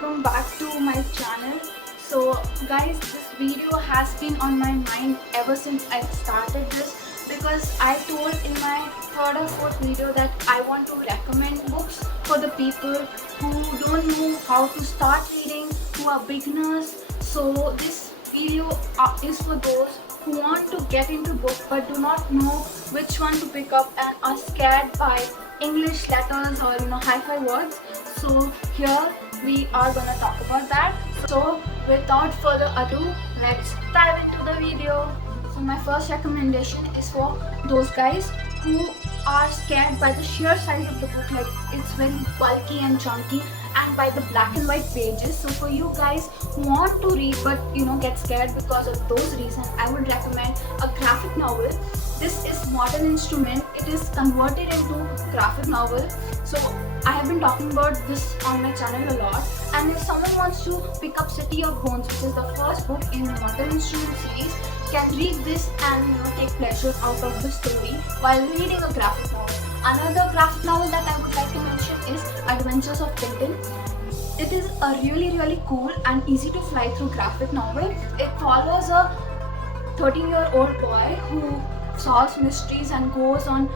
welcome back to my channel. So guys, this video has been on my mind ever since I started this, because I told in my third or fourth video that I want to recommend books for the people who don't know how to start reading, who are beginners. So this video is for those who want to get into book but do not know which one to pick up and are scared by English letters or hi-fi words. So here we are gonna talk about that. So without further ado, let's dive into the video. So my first recommendation is for those guys who are scared by the sheer size of the book, like it's very bulky and chunky, and by the black and white pages. So for you guys who want to read but get scared because of those reasons, I would recommend a graphic novel. This is Mortal Instrument. It is converted into graphic novel. So I have been talking about this on my channel a lot, and if someone wants to pick up City of Bones, which is the first book in the Mortal Instrument series, can read this and take pleasure out of the story while reading a graphic novel. Another graphic novel that I would like to mention is Adventures of Tintin. It is a really cool and easy to fly through graphic novel. It follows a 13-year-old boy who solves mysteries and goes on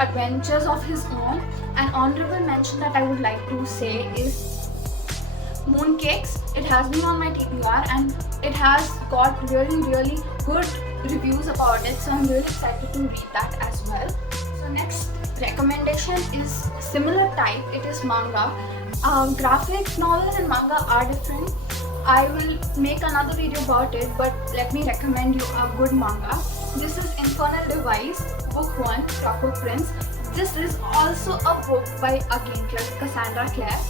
adventures of his own. An honorable mention that I would like to say is Mooncakes. It has been on my TBR and it has got really good reviews about it, so I'm really excited to read that as well. So next recommendation is similar type. It is manga. Graphic novels and manga are different. I will make another video about it, but let me recommend you a good manga. This is Infernal Device, Book 1, Clockwork Prince. This is also a book by again Cassandra Clare,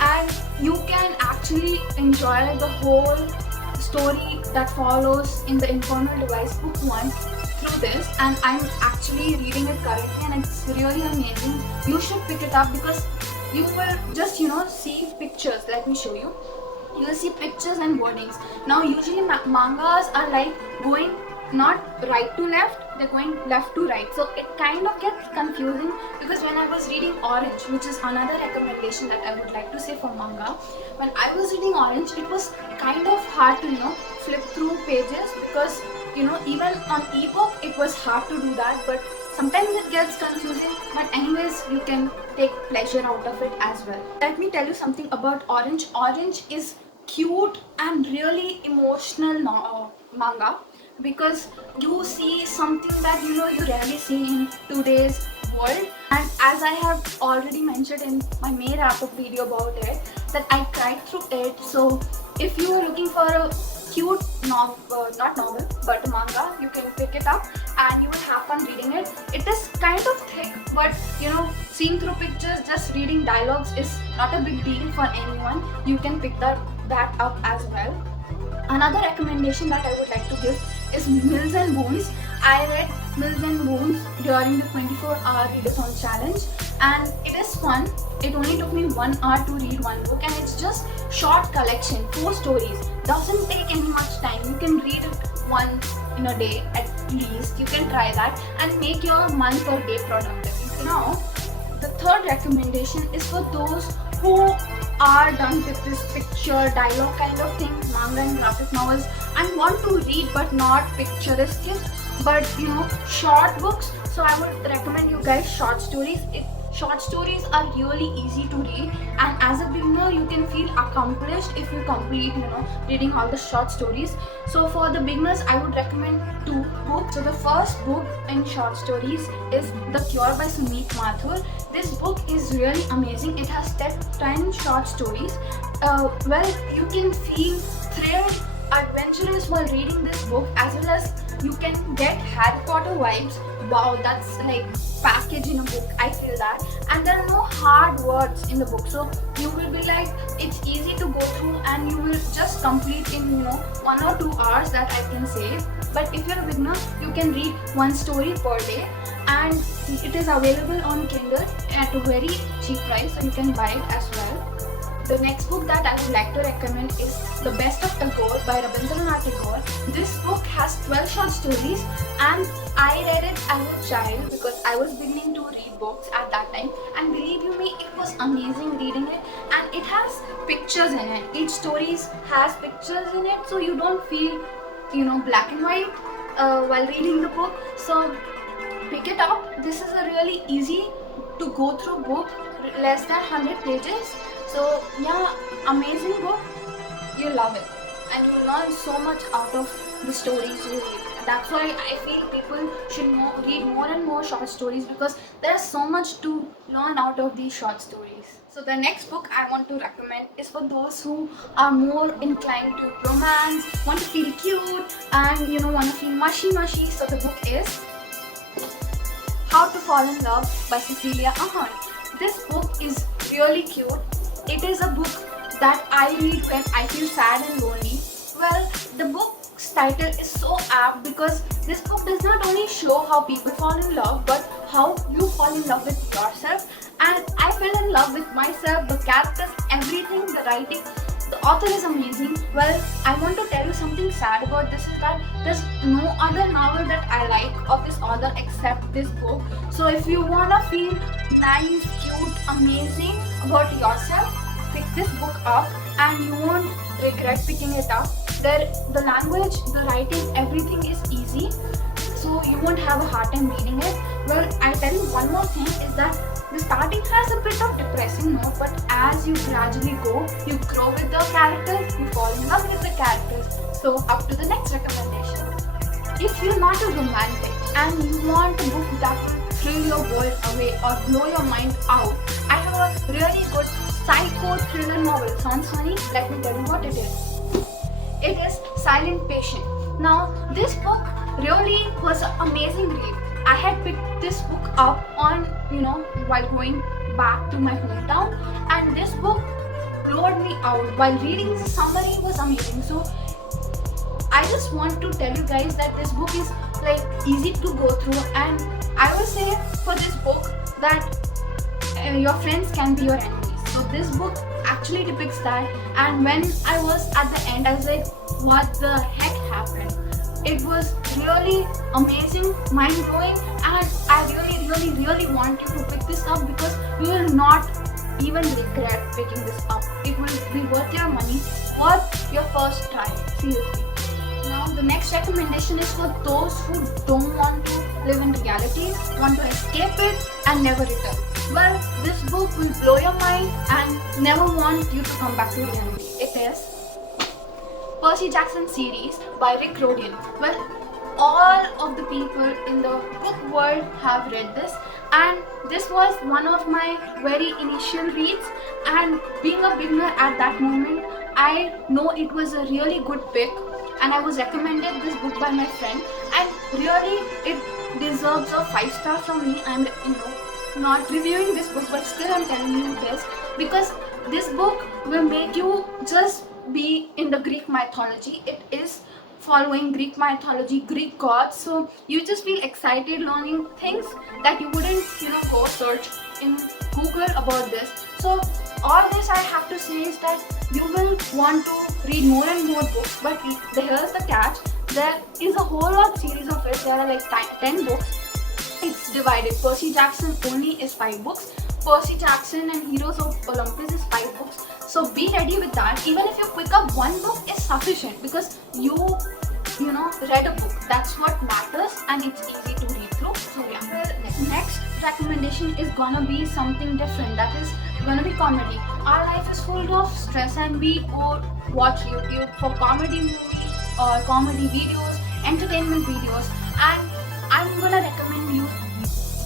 and you can actually enjoy the whole story that follows in the Infernal Device Book 1 through this, and I'm actually reading it currently and it's really amazing. You should pick it up because you will just see pictures. Let me show you. You will see pictures and wordings. Now usually mangas are like going not right to left, they're going left to right, so it kind of gets confusing. Because when I was reading Orange, which is another recommendation that I would like to say for manga, when I was reading Orange, it was kind of hard to flip through pages, because even on ebook it was hard to do that, but sometimes it gets confusing. But anyways, you can take pleasure out of it as well. Let me tell you something about Orange. Orange is cute and really emotional manga, because you see something that you rarely see in today's world. And as I have already mentioned in my main wrap-up video about it, that I cried through it. So if you are looking for a cute not novel but a manga, you can pick it up and you will have fun reading it. It is kind of thick, but seeing through pictures, just reading dialogues is not a big deal for anyone. You can pick that up as well. Another recommendation that I would like to give is Mills and Boons. I read Mills and Boons during the 24-hour readathon challenge, and it is fun. It only took me 1 hour to read one book, and it's just short collection, 4 stories. Doesn't take any much time. You can read it once in a day at least. You can try that and make your month or day productive. Now, the third recommendation is for those who are done with this picture dialogue kind of thing, manga and graphic novels, and want to read but not picturesque, but short books. So I would recommend you guys short stories. Short stories are really easy to read, and as a beginner you can feel accomplished if you complete reading all the short stories. So for the beginners, I would recommend 2 books. So the first book in short stories is The Cure by Sumit Mathur. This book is really amazing. It has 10 short stories. Well, you can feel thrilled, adventurous while reading this book, as well as you can get Harry Potter vibes. Wow, that's like package in a book, I feel that. And there are no hard words in the book, so you will be like, it's easy to go through and you will just complete in 1 or 2 hours, that I can say. But if you're a beginner, you can read 1 story per day, and it is available on Kindle at a very cheap price, so you can buy it as well. The next book that I would like to recommend is The Best of Tagore by Rabindranath Tagore. This book has 12 short stories, and I read it as a child because I was beginning to read books at that time, and believe you me, it was amazing reading it. And it has pictures in it. Each story has pictures in it, so you don't feel, black and white while reading the book. So pick it up. This is a really easy to go through book, less than 100 pages. So yeah, amazing book. You love it, and you learn so much out of the stories you read. That's why I feel people should read more and more short stories, because there's so much to learn out of these short stories. So the next book I want to recommend is for those who are more inclined to romance, want to feel cute, and want to feel mushy. So the book is How to Fall in Love by Cecilia Ahern. This book is really cute. It is a book that I read when I feel sad and lonely. Well, the book's title is so apt, because this book does not only show how people fall in love, but how you fall in love with yourself. And I fell in love with myself, the characters, everything, the writing. The author is amazing. Well, I want to tell you something sad about this is that there's no other novel that I like of this author except this book. So if you wanna feel nice, cute, amazing about yourself, pick this book up and you won't regret picking it up. The language, the writing, everything is easy, so you won't have a hard time reading it. Well, I tell you one more thing is that the starting has a bit of depressing note, but as you gradually go, you grow with the characters, you fall in love with the characters. So up to the next recommendation. If you're not a romantic and you want a book that will thrill your world away or blow your mind out, I have a really good psycho thriller novel. Sounds funny? Let me tell you what it is. It is Silent Patient. Now, this book really was an amazing read. I had picked this book up on, while going back to my hometown, and this book blowed me out. While reading the summary was amazing. So I just want to tell you guys that this book is like easy to go through, and I will say for this book that your friends can be your enemies. So this book actually depicts that, and when I was at the end, I was like, what the heck happened? It was really amazing, mind-blowing, and I really want you to pick this up, because you will not even regret picking this up. It will be worth your money, worth your first try, seriously. Now the next recommendation is for those who don't want to live in reality, want to escape it and never return. Well, this book will blow your mind and never want you to come back to reality. It is Percy Jackson series by Rick Riordan. Well, all of the people in the book world have read this, and this was one of my very initial reads, and being a beginner at that moment, I know it was a really good pick, and I was recommended this book by my friend, and really it deserves a 5-star from me. I'm not reviewing this book, but still I'm telling you this, because this book will make you just be in the Greek mythology. It is following Greek mythology, Greek gods, so you just feel excited learning things that you wouldn't go search in Google about this. So all this I have to say is that you will want to read more and more books, but here's the catch. There is a whole lot series of it. There are like 10 books. It's divided. Percy Jackson only is 5 books. Percy Jackson and Heroes of Olympus is 5 books. So be ready with that. Even if you pick up one book is sufficient, because you read a book. That's what matters, and it's easy to read through. So yeah. The next recommendation is gonna be something different. That is gonna be comedy. Our life is full of stress, and we watch YouTube for comedy movies or comedy videos, entertainment videos, and I'm gonna recommend you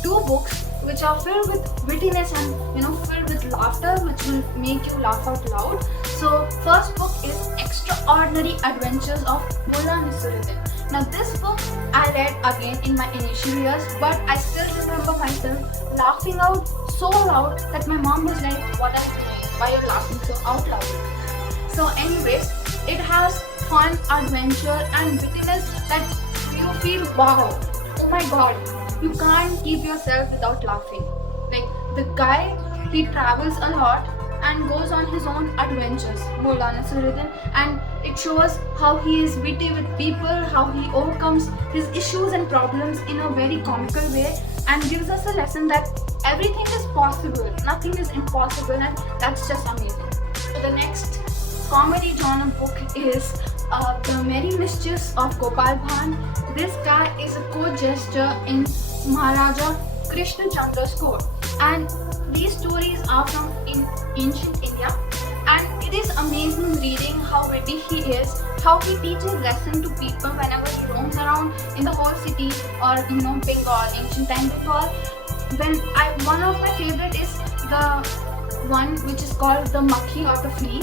2 books which are filled with wittiness and filled with laughter, which will make you laugh out loud. So first book is Extraordinary Adventures of Mullah Nasruddin. Now this book I read again in my initial years, but I still remember myself laughing out so loud that my mom was like, what are you doing? Why are you laughing so out loud? So anyways, it has fun, adventure and wittiness that you feel, wow, oh my god, you can't keep yourself without laughing. Like, the guy, he travels a lot and goes on his own adventures. Maulana Sadruddin, and it shows how he is witty with people, how he overcomes his issues and problems in a very comical way, and gives us a lesson that everything is possible, nothing is impossible, and that's just amazing. So the next comedy genre book is The Merry Mischiefs of Gopal Bhan. This guy is a court jester in Maharaja Krishna Chandra's court, and these stories are from in ancient India, and it is amazing reading how witty he is, how he teaches lesson to people whenever he roams around in the whole city, or Bengal, ancient time Bengal. One of my favorite is the one which is called The Makhi or the Flea.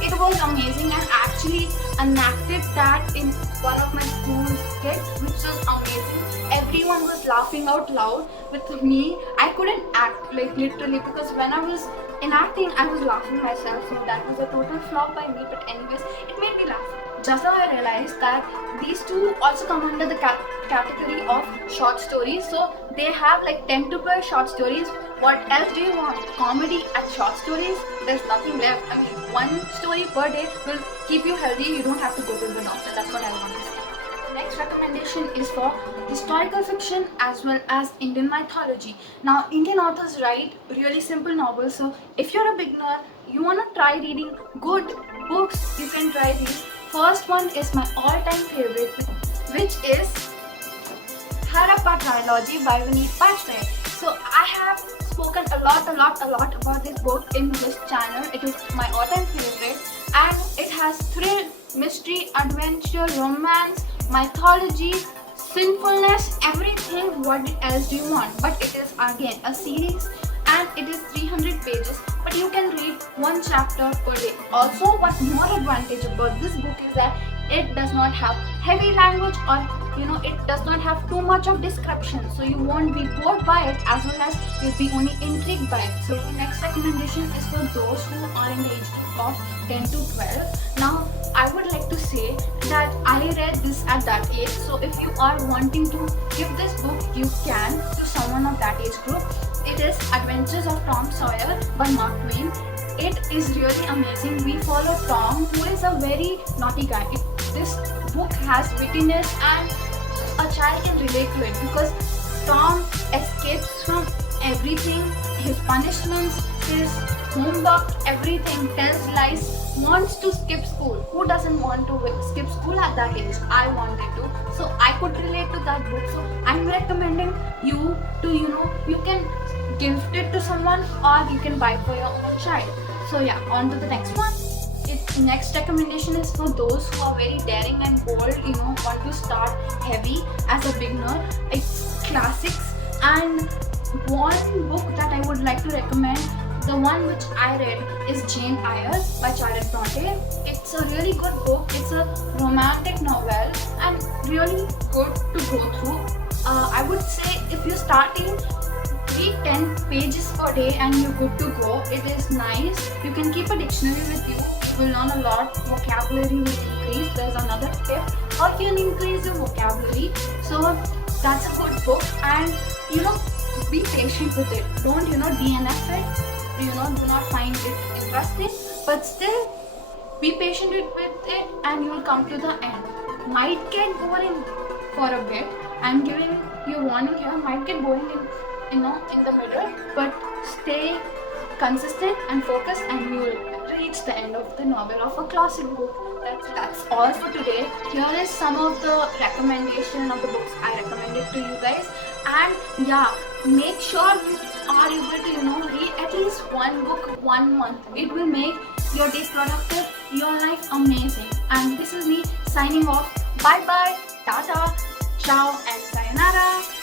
It was amazing, and actually enacted that in one of my school skits, which was amazing. Everyone was laughing out loud with me. I couldn't act, like, literally, because when I was enacting, I was laughing myself. So that was a total flop by me. But anyways, it made me laugh. Just now I realized that these two also come under the category of short stories. So they have like 10 to 12 short stories. What else do you want? Comedy and short stories? There's nothing left. I mean, one story per day will keep you healthy. You don't have to go to the doctor. That's what I want to say. The next recommendation is for historical fiction as well as Indian mythology. Now, Indian authors write really simple novels. So if you're a beginner, you want to try reading good books, you can try these. First one is my all-time favorite, which is Harappa Trilogy by Vineet Bajpayee. So I have spoken a lot about this book in this channel. It is my all-time favorite, and it has thrill, mystery, adventure, romance, mythology, sinfulness, everything. What else do you want? But it is again a series, and it is 300 pages, but you can read one chapter per day. Also, what more advantage about this book is that it does not have heavy language, or it does not have too much of description, so you won't be bored by it, as well as you'll be only intrigued by it. So the next recommendation is for those who are in the age of 10 to 12. Now I would like to say that I read this at that age, so if you are wanting to give this book, you can, to someone of that age group. It is Adventures of Tom Sawyer by Mark Twain. It is really amazing. We follow Tom, who is a very naughty guy. This book has wittiness, and a child can relate to it, because Tom escapes from everything, his punishments, his homework, everything, tells lies, wants to skip school. Who doesn't want to skip school at that age? I wanted to, so I could relate to that book. So I'm recommending you to, you can gift it to someone, or you can buy for your own child. So yeah, on to the next one. Its next recommendation is for those who are very daring and bold, want to start heavy as a beginner. It's classics, and one book that I would like to recommend, the one which I read, is Jane Eyre by Charlotte Bronte. It's a really good book. It's a romantic novel and really good to go through. I would say if you're starting, read 10 pages per day and you're good to go. It is nice. You can keep a dictionary with you. You will learn a lot. Vocabulary will increase. There's another tip. How you can increase your vocabulary. So that's a good book, and be patient with it. Don't DNF it. Do not find it interesting, but still be patient with it, and you will come to the end. Might get boring for a bit. I'm giving you warning here. Might get boring in the middle, but stay consistent and focused, and you will reach the end of the novel of a classic book. That's all for today. Here is some of the recommendation of the books I recommended to you guys, and yeah, make sure you are able to read at least one book 1 month. It will make your day productive, your life amazing. And this is me signing off. Bye bye, tata, ciao, and sayonara.